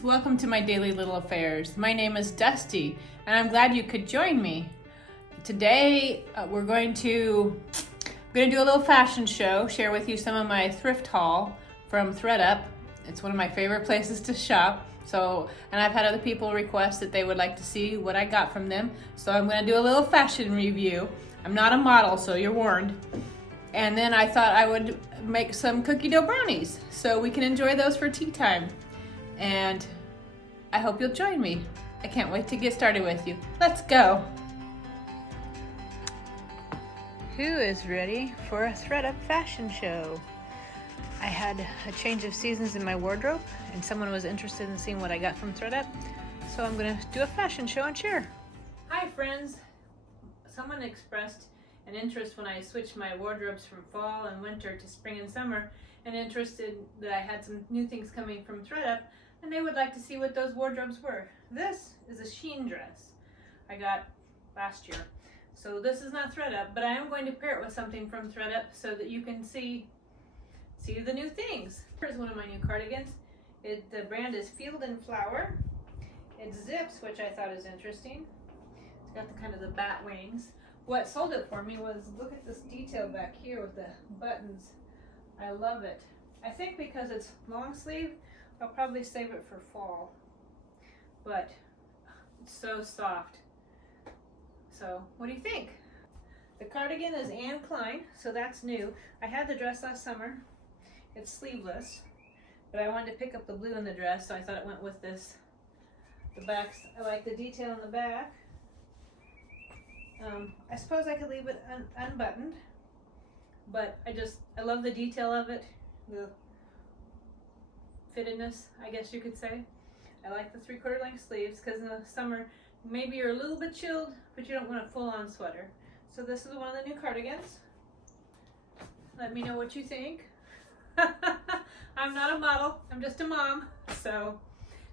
friends, welcome to my daily little affairs. My name is Dusty and I'm glad you could join me. Today we're going to do a little fashion show, share with you some of my thrift haul from ThredUP. It's one of my favorite places to shop. And I've had other people request that they would like to see what I got from them. So I'm going to do a little fashion review. I'm not a model, so you're warned. And then I thought I would make some cookie dough brownies so we can enjoy those for tea time. And I hope you'll join me. I can't wait to get started with you. Let's go. Who is ready for a ThredUP fashion show? I had a change of seasons in my wardrobe and someone was interested in seeing what I got from ThredUP. So I'm gonna do a fashion show and share. Hi friends. Someone expressed an interest when I switched my wardrobes from fall and winter to spring and summer, and interested that I had some new things coming from ThredUP, and they would like to see what those wardrobes were. This is a sheen dress I got last year. So this is not ThredUP, but I am going to pair it with something from ThredUP so that you can see the new things. Here's one of my new cardigans. The brand is Field and Flower. It zips, which I thought is interesting. It's got the kind of the bat wings. What sold it for me was, look at this detail back here with the buttons. I love it. I think because it's long sleeve, I'll probably save it for fall. But it's so soft. So what do you think? The cardigan is Anne Klein, so that's new. I had the dress last summer. It's sleeveless, but I wanted to pick up the blue in the dress, so I thought it went with this. The backs, I like the detail in the back. I suppose I could leave it unbuttoned, but I love the detail of it, the fittedness, I guess you could say. I like the 3/4 length sleeves because in the summer, maybe you're a little bit chilled, but you don't want a full-on sweater. So this is one of the new cardigans. Let me know what you think. I'm not a model, I'm just a mom. So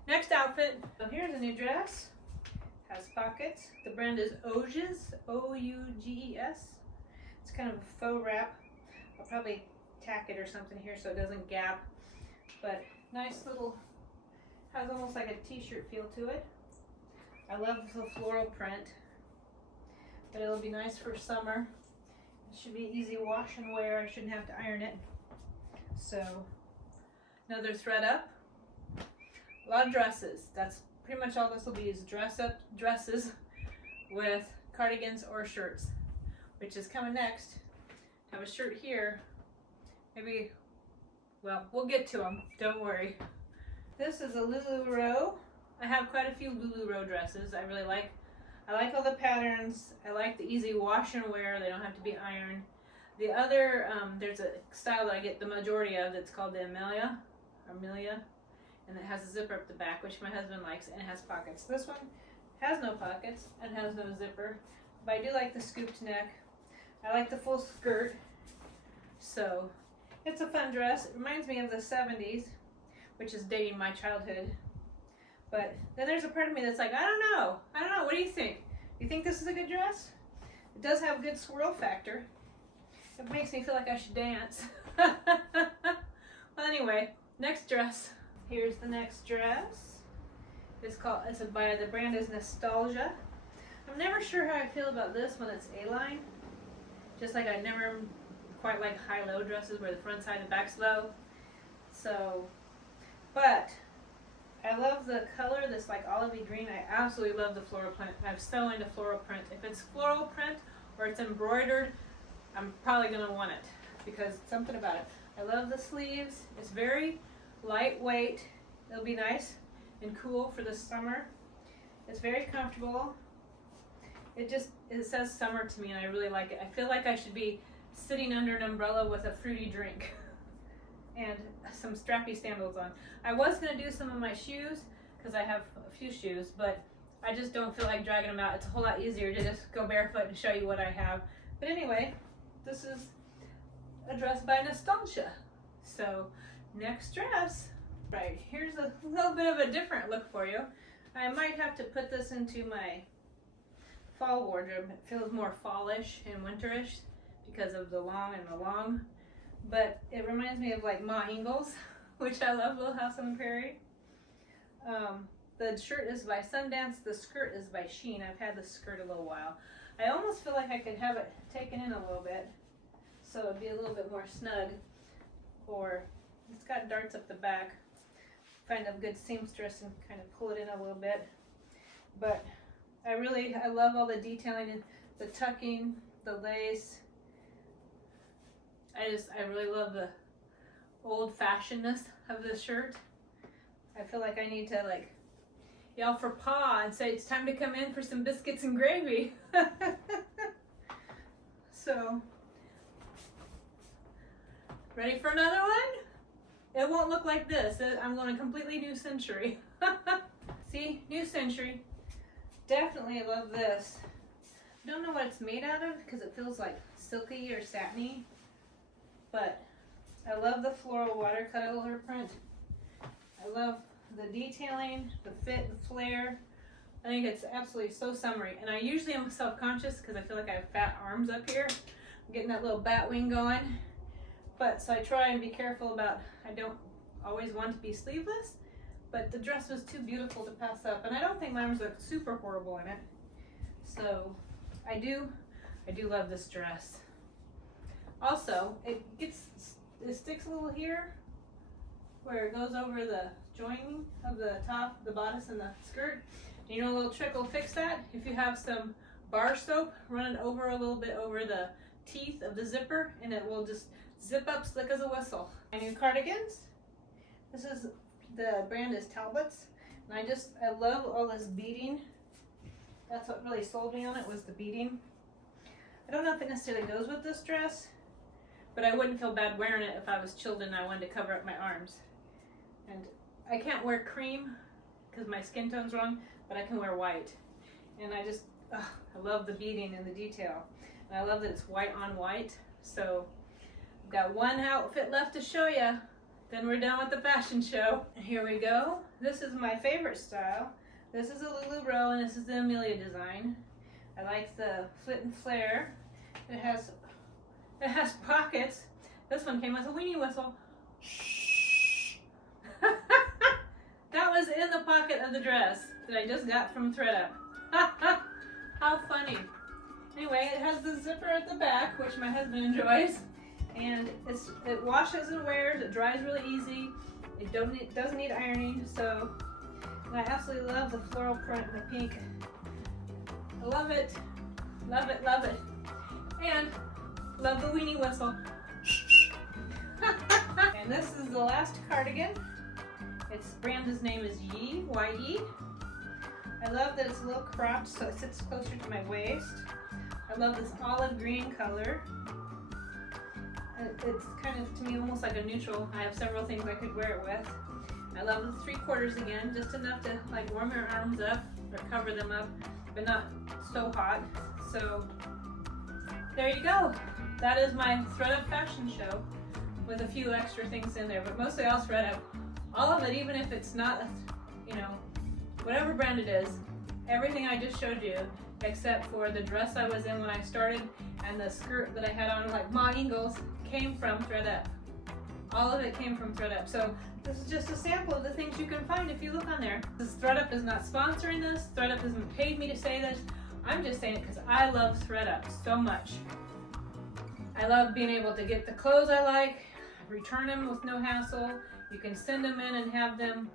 next outfit. So here's a new dress. Has pockets. The brand is Ouges, O-U-G-E-S. It's kind of a faux wrap. I'll probably tack it or something here so it doesn't gap. But nice little, has almost like a t-shirt feel to it. I love the floral print, but it'll be nice for summer. It should be easy wash and wear. I shouldn't have to iron it. So another ThredUP. A lot of dresses. That's pretty much all this will be, is dresses with cardigans or shirts, which is coming next. I have a shirt here. Maybe, well, we'll get to them. Don't worry. This is a LuLaRoe. I have quite a few LuLaRoe dresses. I like all the patterns. I like the easy wash and wear. They don't have to be ironed. The other, there's a style that I get the majority of that's called the Amelia, and it has a zipper up the back, which my husband likes, and it has pockets. This one has no pockets and has no zipper, but I do like the scooped neck. I like the full skirt, so it's a fun dress. It reminds me of the 70s, which is dating my childhood. But then there's a part of me that's like, I don't know, what do you think? You think this is a good dress? It does have good swirl factor. It makes me feel like I should dance. Well, anyway, next dress. Here's the next dress. It's by the brand is Nostalgia. I'm never sure how I feel about this when it's A-line. Just like I never quite like high-low dresses where the front's high and the back's low. So, but I love the color, this like olivey green. I absolutely love the floral print. I'm so into floral print. If it's floral print or it's embroidered, I'm probably gonna want it because something about it. I love the sleeves. It's very lightweight. It'll be nice and cool for the summer. It's very comfortable. It says summer to me and I really like it. I feel like I should be sitting under an umbrella with a fruity drink and some strappy sandals on. I was gonna do some of my shoes because I have a few shoes, but I just don't feel like dragging them out. It's a whole lot easier to just go barefoot and show you what I have. But anyway, this is a dress by Nostalgia. So next dress. Right, here's a little bit of a different look for you. I might have to put this into my fall wardrobe. It feels more fallish and winterish because of the long, but it reminds me of like Ma Ingalls, which I love, Little House on the Prairie. The shirt is by Sundance, the skirt is by Shein. I've had the skirt a little while. I almost feel like I could have it taken in a little bit, so it'd be a little bit more snug, or it's got darts up the back. Find a good seamstress and kind of pull it in a little bit. But I love all the detailing and the tucking, the lace. I really love the old-fashionedness of this shirt. I feel like I need to like yell for Pa and say it's time to come in for some biscuits and gravy. So, ready for another one? It won't look like this. I'm going a completely new century. See, new century. Definitely love this. Don't know what it's made out of because it feels like silky or satiny, but I love the floral watercolor print. I love the detailing, the fit, the flare. I think it's absolutely so summery. And I usually am self-conscious because I feel like I have fat arms up here. I'm getting that little bat wing going. But so I try and be careful about, I don't always want to be sleeveless, but the dress was too beautiful to pass up. And I don't think my arms look super horrible in it. So I do love this dress. Also, it sticks a little here where it goes over the joining of the top, the bodice, and the skirt. And you know, a little trick will fix that. If you have some bar soap, run it over a little bit over the teeth of the zipper, and it will just zip up slick as a whistle. My new cardigans. The brand is Talbot's, and I love all this beading. That's what really sold me on it, was the beading. I don't know if it necessarily goes with this dress, but I wouldn't feel bad wearing it if I was chilled and I wanted to cover up my arms. And I can't wear cream because my skin tone's wrong, but I can wear white. And I love the beading and the detail. And I love that it's white on white. So I've got one outfit left to show you. Then we're done with the fashion show. Here we go. This is my favorite style. This is a Lulu row, and this is the Amelia design. I like the flit and flare. It has pockets. This one came with a weenie whistle. That was in the pocket of the dress that I just got from ThredUP. How funny. Anyway, it has the zipper at the back, which my husband enjoys. And it washes and wears, it dries really easy. It doesn't need ironing, so I absolutely love the floral print and the pink. I love it, love it, love it. And love the weenie whistle. And this is the last cardigan. Its brand's name is Yee, Y-E. I love that it's a little cropped so it sits closer to my waist. I love this olive green color. It's kind of, to me, almost like a neutral. I have several things I could wear it with. I love the 3/4 again, just enough to like warm your arms up or cover them up, but not so hot. So there you go. That is my ThredUP fashion show with a few extra things in there, but mostly all ThredUP. All of it, even if it's not, whatever brand it is, everything I just showed you, except for the dress I was in when I started and the skirt that I had on, like Ma Ingalls, came from ThredUP. All of it came from ThredUP. So this is just a sample of the things you can find if you look on there. ThredUP is not sponsoring this. ThredUP hasn't paid me to say this. I'm just saying it because I love ThredUP so much. I love being able to get the clothes I like, return them with no hassle. You can send them in and have them,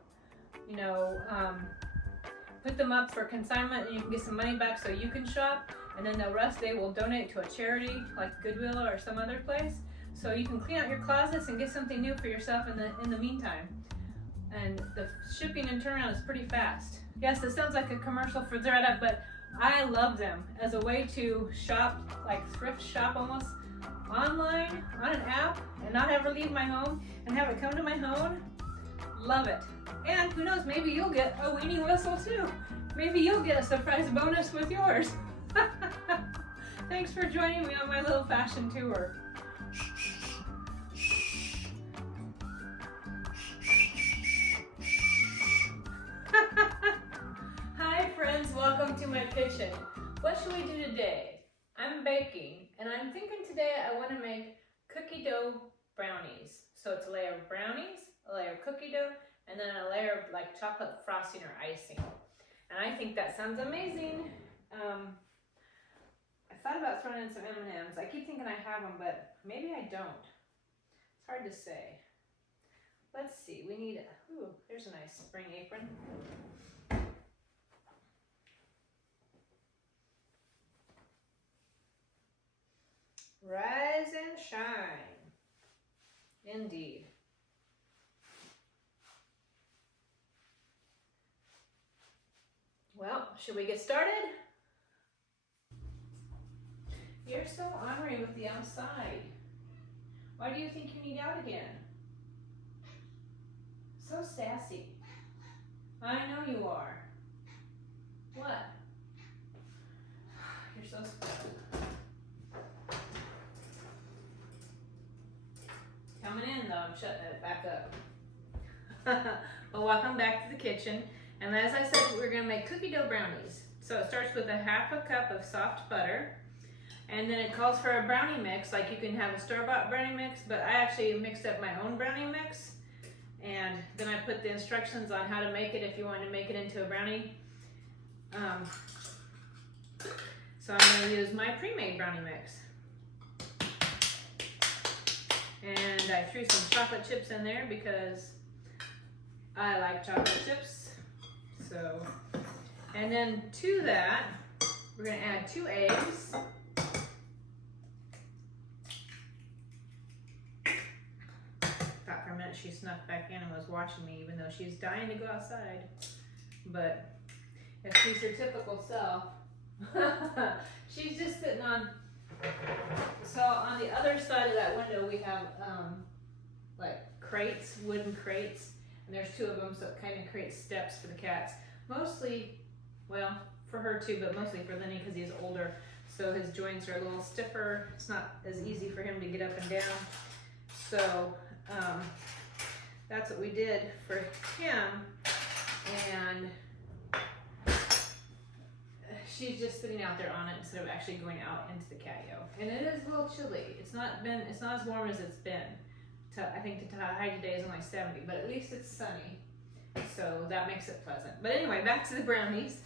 put them up for consignment, and you can get some money back so you can shop, and then the rest they will donate to a charity like Goodwill or some other place. So you can clean out your closets and get something new for yourself in the meantime. And the shipping and turnaround is pretty fast. Yes, it sounds like a commercial for ThredUP, but I love them as a way to shop, like thrift shop almost, online, on an app, and not ever leave my home, and have it come to my home. Love it. And who knows, maybe you'll get a weenie whistle too. Maybe you'll get a surprise bonus with yours. Thanks for joining me on my little fashion tour. Hi friends, welcome to my kitchen. What should we do today? I'm baking, and I'm thinking today I want to make cookie dough brownies. So it's a layer of brownies, a layer of cookie dough, and then a layer of like chocolate frosting or icing. And I think that sounds amazing. I thought about throwing in some M&Ms. I keep thinking I have them, but maybe I don't. It's hard to say. Let's see, we need, ooh, there's a nice spring apron. Rise and shine. Indeed. Well, should we get started? You're so ornery with the outside. Why do you think you need out again? So sassy. I know you are. What? You're so spoiled. Coming in though, I'm shutting it back up. Well, welcome back to the kitchen. And as I said, we're gonna make cookie dough brownies. So it starts with a half a cup of soft butter. And then it calls for a brownie mix. Like you can have a store-bought brownie mix, but I actually mixed up my own brownie mix. And then I put the instructions on how to make it if you want to make it into a brownie. So I'm gonna use my pre-made brownie mix. And I threw some chocolate chips in there because I like chocolate chips. So, and then to that, we're gonna add 2 eggs. Thought for a minute she snuck back in and was watching me, even though she's dying to go outside. But if she's her typical self, she's just sitting on. So on the other side of that window, we have like crates, wooden crates, and there's 2 of them, so it kind of creates steps for the cats. Mostly, well, for her too, but mostly for Lenny because he's older, so his joints are a little stiffer. It's not as easy for him to get up and down. So that's what we did for him, and she's just sitting out there on it instead of actually going out into the patio. And it is a little chilly. It's not as warm as it's been. I think the high today is only 70, but at least it's sunny. So that makes it pleasant. But anyway, back to the brownies.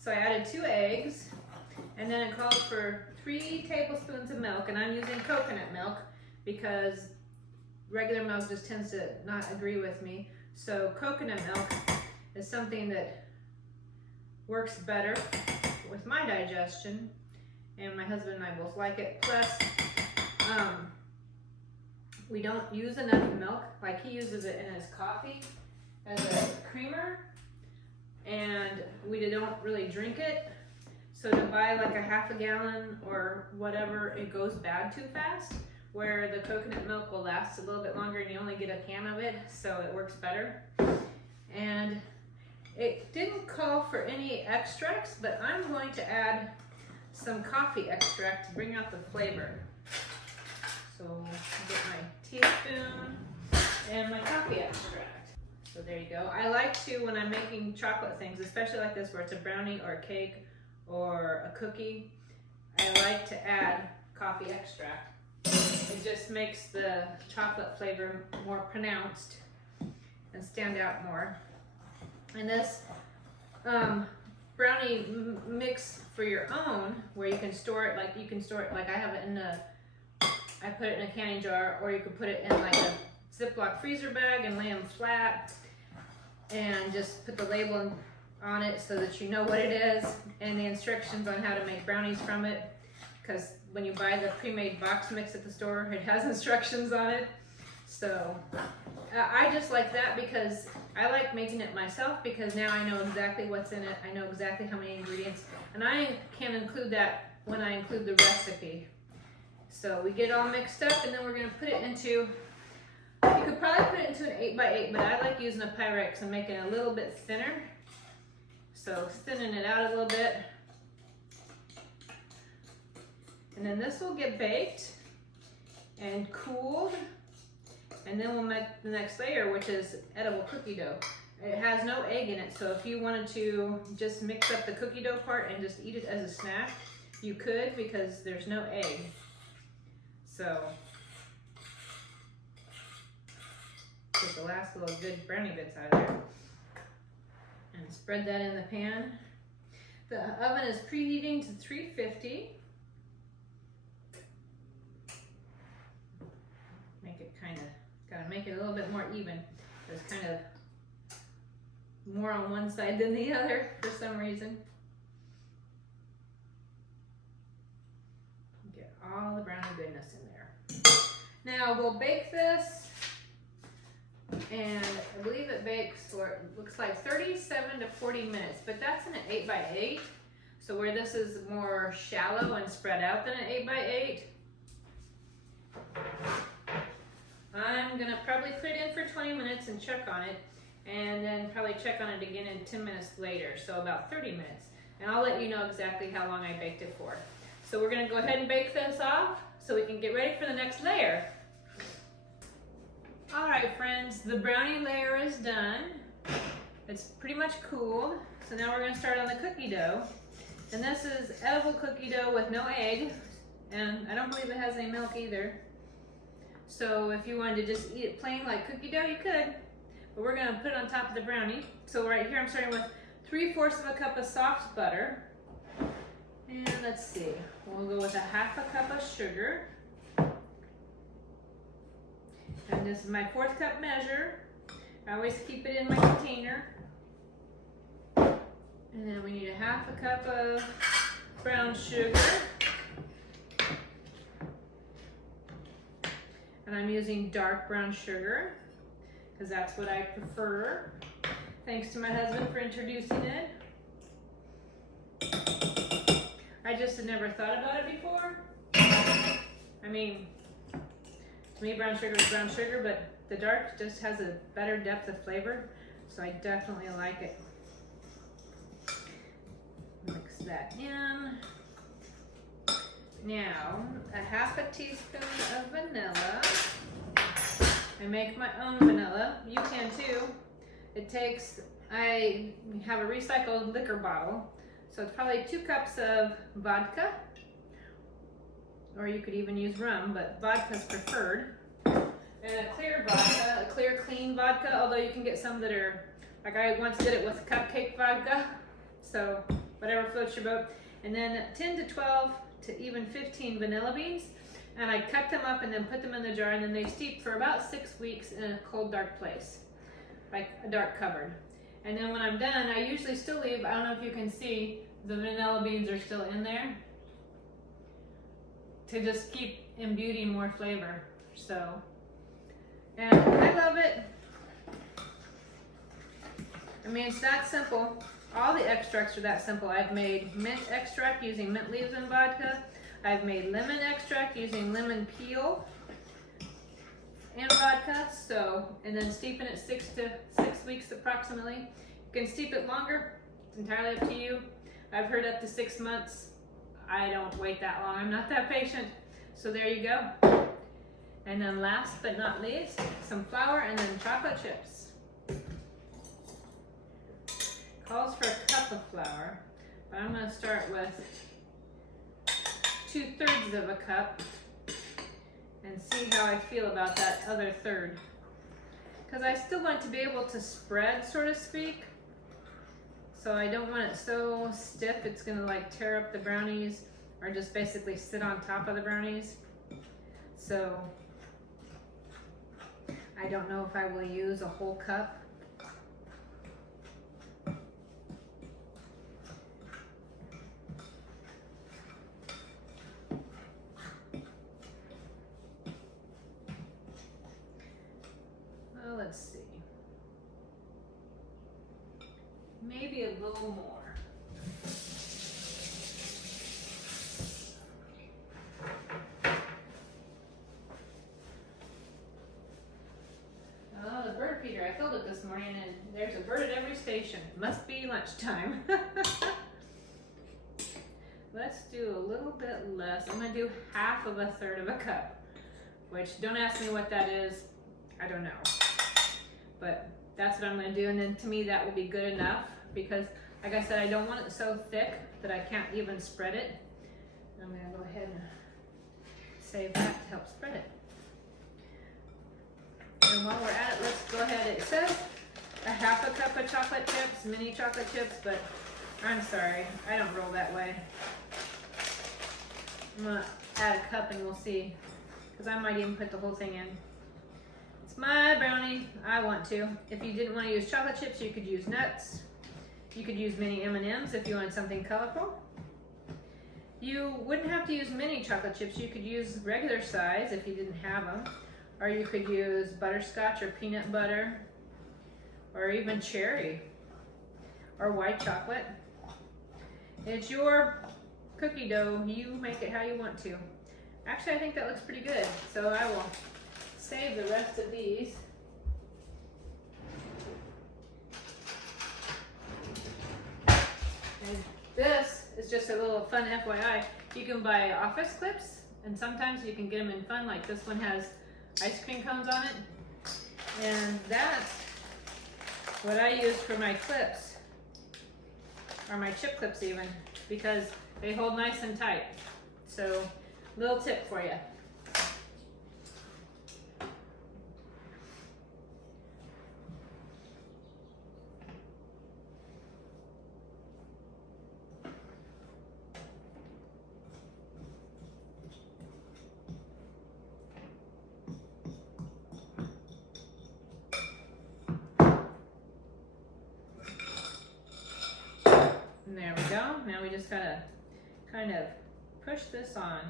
So I added 2 eggs, and then it called for 3 tablespoons of milk, and I'm using coconut milk because regular milk just tends to not agree with me. So coconut milk is something that works better with my digestion, and my husband and I both like it. Plus, we don't use enough milk. Like he uses it in his coffee as a creamer, and we don't really drink it. So to buy like a half a gallon or whatever, it goes bad too fast, where the coconut milk will last a little bit longer and you only get a can of it, so it works better. And it didn't call for any extracts, but I'm going to add some coffee extract to bring out the flavor. So I'll get my teaspoon and my coffee extract. So there you go. I like to, when I'm making chocolate things, especially like this where it's a brownie or a cake or a cookie, I like to add coffee extract. It just makes the chocolate flavor more pronounced and stand out more. And this brownie mix for your own, where you can store it, like I have it in I put it in a canning jar, or you could put it in like a Ziploc freezer bag and lay them flat and just put the label on it so that you know what it is and the instructions on how to make brownies from it. Because when you buy the pre-made box mix at the store, it has instructions on it. So I just like that because I like making it myself, because now I know exactly what's in it. I know exactly how many ingredients, and I can include that when I include the recipe. So we get it all mixed up, and then we're going to put it into, you could probably put it into an 8x8, but I like using a Pyrex and making it a little bit thinner. So thinning it out a little bit. And then this will get baked and cooled. And then we'll make the next layer, which is edible cookie dough. It has no egg in it, so if you wanted to just mix up the cookie dough part and just eat it as a snack, you could, because there's no egg. So Get the last little good brownie bits out of there. And spread that in the pan. The oven is preheating to 350. Make it gotta make it a little bit more even. It's kind of more on one side than the other for some reason. Get all the brownie goodness in there. Now we'll bake this, and I believe it bakes for, it looks like 37 to 40 minutes, but that's in an 8x8. So where this is more shallow and spread out than an 8x8, I'm gonna probably put it in for 20 minutes and check on it, and then probably check on it again in 10 minutes later, so about 30 minutes. And I'll let you know exactly how long I baked it for. So we're gonna go ahead and bake this off so we can get ready for the next layer. All right, friends, the brownie layer is done. It's pretty much cooled. So now we're gonna start on the cookie dough. And this is edible cookie dough with no egg. And I don't believe it has any milk either. So if you wanted to just eat it plain like cookie dough, you could. But we're gonna put it on top of the brownie. So right here I'm starting with 3/4 of a cup of soft butter. And let's see, we'll go with a 1/2 cup of sugar. And this is my 4th cup measure. I always keep it in my container. And then we need a 1/2 cup of brown sugar. And I'm using dark brown sugar because that's what I prefer. Thanks to my husband for introducing it. I just had never thought about it before. I mean, to me brown sugar is brown sugar, but the dark just has a better depth of flavor, so I definitely like it. Mix that in. Now, a 1/2 teaspoon of vanilla. I make my own vanilla. You can too. It takes, I have a recycled liquor bottle, so it's probably 2 cups of vodka, or you could even use rum, but vodka's preferred. And a clear vodka, a clear clean vodka, although you can get some that are, like I once did it with cupcake vodka, so whatever floats your boat. And then 10 to 12 to even 15 vanilla beans, and I cut them up and then put them in the jar, and then they steep for about 6 weeks in a cold, dark place, like a dark cupboard. And then when I'm done, I usually still leave, I don't know if you can see, the vanilla beans are still in there to just keep imbuing more flavor. So, and I love it. I mean, it's that simple. All the extracts are that simple. I've made mint extract using mint leaves and vodka. I've made lemon extract using lemon peel and vodka. So, and then steeping it 6 weeks approximately. You can steep it longer. It's entirely up to you. I've heard up to 6 months. I don't wait that long. I'm not that patient. So there you go. And then last but not least, some flour and then chocolate chips. Calls for a cup of flour, but I'm going to start with 2/3 of a cup and see how I feel about that other third. Because I still want to be able to spread, so to speak. So I don't want it so stiff it's going to like tear up the brownies or just basically sit on top of the brownies. So I don't know if I will use a whole cup. Let's see, maybe a little more. Oh, the bird feeder, I filled it this morning and there's a bird at every station. Must be lunchtime. Let's do a little bit less. I'm gonna do 1/2 of a cup, which don't ask me what that is. I don't know. But that's what I'm going to do, and then to me that will be good enough because, like I said, I don't want it so thick that I can't even spread it. I'm going to go ahead and save that to help spread it. And while we're at it, let's go ahead. It says a half a cup of chocolate chips, mini chocolate chips, but I'm sorry, I don't roll that way. I'm gonna add a cup and we'll see, because I might even put the whole thing in. It's my brownie, I want to. If you didn't want to use chocolate chips, you could use nuts. You could use mini M&Ms if you wanted something colorful. You wouldn't have to use mini chocolate chips. You could use regular size if you didn't have them. Or you could use butterscotch or peanut butter, or even cherry, or white chocolate. It's your cookie dough. You make it how you want to. Actually, I think that looks pretty good. So I will save the rest of these. And this is just a little fun FYI. You can buy office clips, and sometimes you can get them in fun, like this one has ice cream cones on it. And that's what I use for my clips, or my chip clips even, because they hold nice and tight. So, little tip for you. And there we go. Now we just gotta kind of push this on,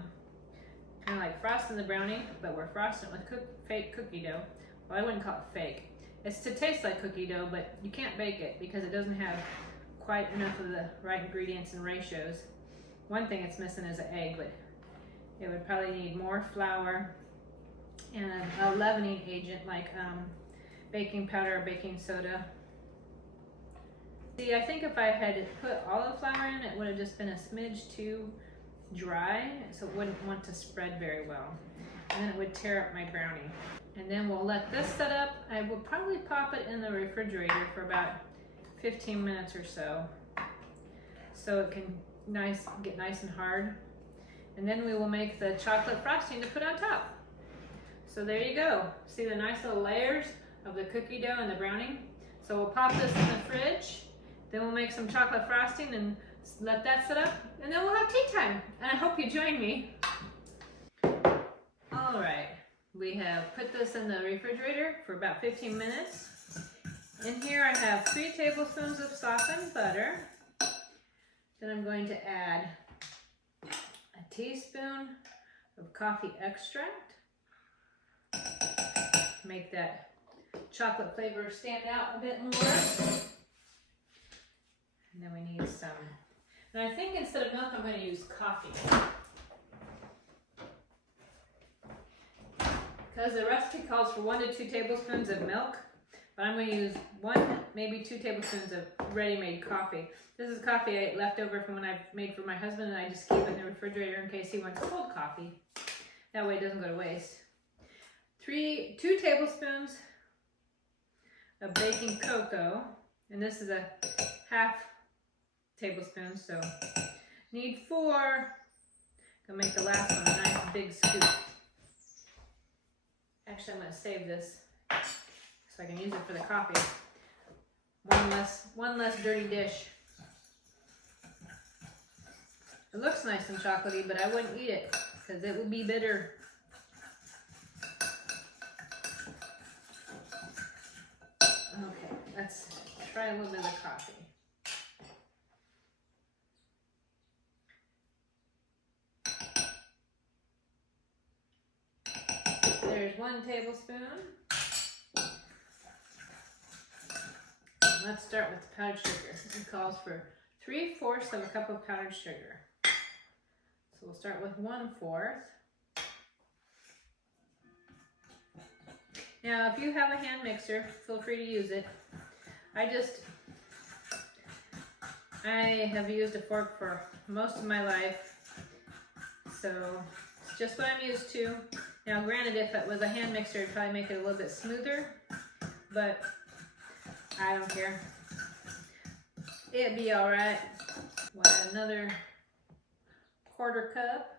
kind of like frosting the brownie, but we're frosting it with fake cookie dough. Well, I wouldn't call it fake. It's to taste like cookie dough, but you can't bake it because it doesn't have quite enough of the right ingredients and ratios. One thing it's missing is an egg, but it would probably need more flour and a leavening agent like baking powder or baking soda. See, I think if I had put all the flour in, it would have just been a smidge too dry, so it wouldn't want to spread very well. And then it would tear up my brownie. And then we'll let this set up. I will probably pop it in the refrigerator for about 15 minutes or so it can get nice and hard. And then we will make the chocolate frosting to put on top. So there you go. See the nice little layers of the cookie dough and the brownie? So we'll pop this in the fridge. Then we'll make some chocolate frosting and let that set up, and then we'll have tea time. And I hope you join me. All right, we have put this in the refrigerator for about 15 minutes. In here I have 3 tablespoons of softened butter. Then I'm going to add a teaspoon of coffee extract to make that chocolate flavor stand out a bit more. And then we need some, and I think instead of milk, I'm going to use coffee. Because the recipe calls for 1 to 2 tablespoons of milk, but I'm going to use 1, maybe 2 tablespoons of ready-made coffee. This is coffee I ate left over from when I made for my husband, and I just keep it in the refrigerator in case he wants cold coffee. That way it doesn't go to waste. 2 tablespoons of baking cocoa, and this is a half tablespoon, so need 4. Gonna make the last one a nice big scoop. Actually, I'm gonna save this so I can use it for the coffee. One less dirty dish. It looks nice and chocolatey, but I wouldn't eat it because it would be bitter. Okay, let's try a little bit of the coffee. There's 1 tablespoon. Let's start with the powdered sugar. It calls for 3/4 of a cup of powdered sugar. So we'll start with 1/4. Now, if you have a hand mixer, feel free to use it. I have used a fork for most of my life, so it's just what I'm used to. Now, granted, if it was a hand mixer, it'd probably make it a little bit smoother, but I don't care. It'd be all right. We'll add another 1/4 cup.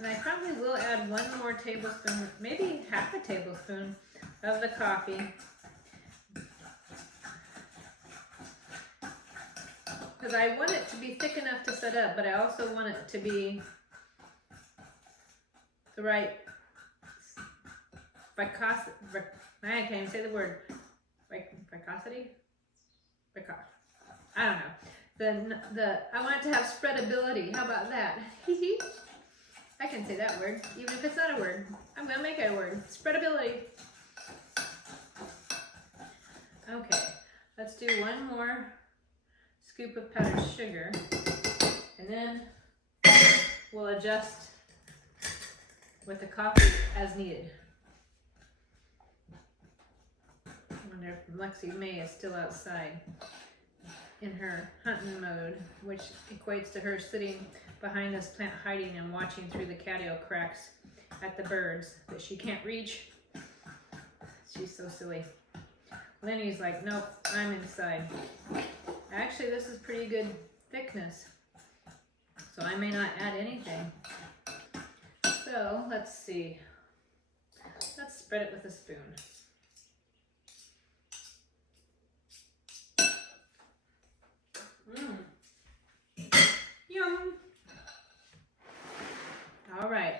And I probably will add 1 more tablespoon, maybe half a tablespoon of the coffee. Because I want it to be thick enough to set up, but I also want it to be the right viscosity. I can't even say the word. Viscosity? I don't know. I want it to have spreadability. How about that? I can say that word, even if it's not a word. I'm gonna make it a word. Spreadability. Okay, let's do 1 more scoop of powdered sugar, and then we'll adjust with the coffee as needed. I wonder if Lexi May is still outside in her hunting mode, which equates to her sitting behind this plant hiding and watching through the catio cracks at the birds that she can't reach. She's so silly. Lenny's like, nope, I'm inside. Actually, this is pretty good thickness, so I may not add anything. So let's see. Let's spread it with a spoon. Yum. All right.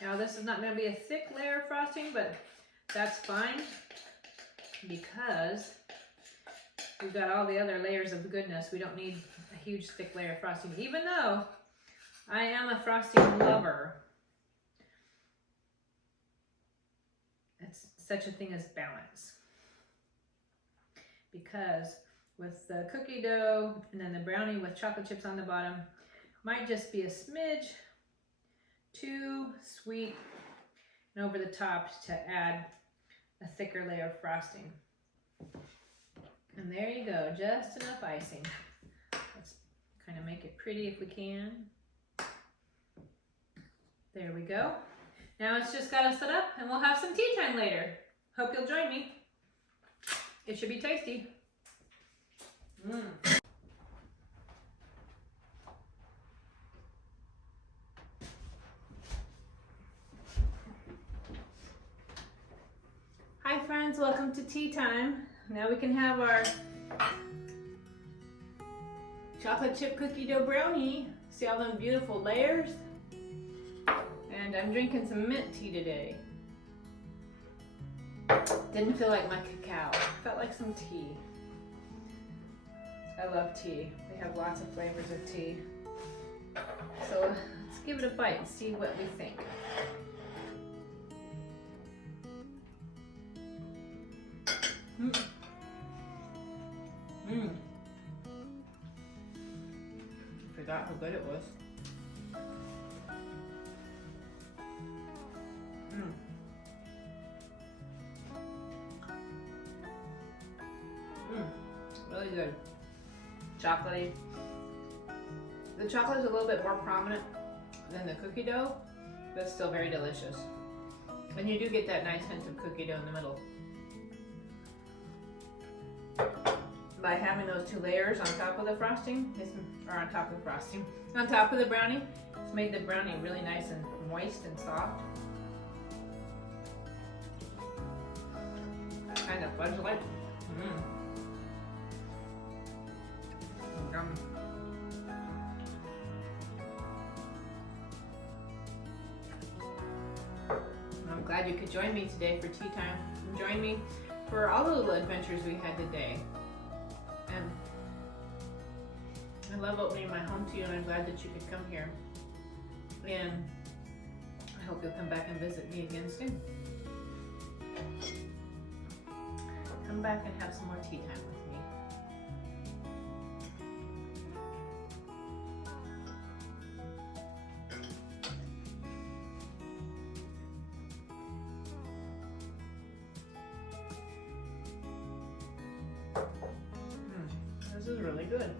Now this is not going to be a thick layer of frosting, but that's fine because we've got all the other layers of goodness. We don't need a huge thick layer of frosting, even though I am a frosting lover. It's such a thing as balance. Because with the cookie dough and then the brownie with chocolate chips on the bottom, might just be a smidge too sweet and over the top to add a thicker layer of frosting. And there you go, just enough icing. Let's kind of make it pretty if we can. There we go. Now it's just got to set up and we'll have some tea time later. Hope you'll join me. It should be tasty. Hi friends, welcome to tea time. Now we can have our chocolate chip cookie dough brownie. See all them beautiful layers? And I'm drinking some mint tea today. Didn't feel like my cacao. Felt like some tea. I love tea. We have lots of flavors of tea. So let's give it a bite and see what we think. Forgot how good it was. Really good. Chocolatey. The chocolate is a little bit more prominent than the cookie dough, but still very delicious. And you do get that nice hint of cookie dough in the middle. By having those 2 layers on top of the frosting, on top of the brownie, it's made the brownie really nice and moist and soft. Kind of fudge-like. Yum. I'm glad you could join me today for tea time. Join me for all the little adventures we had today. And I love opening my home to you, and I'm glad that you could come here. And I hope you'll come back and visit me again soon. Come back and have some more tea time with me. This is really good.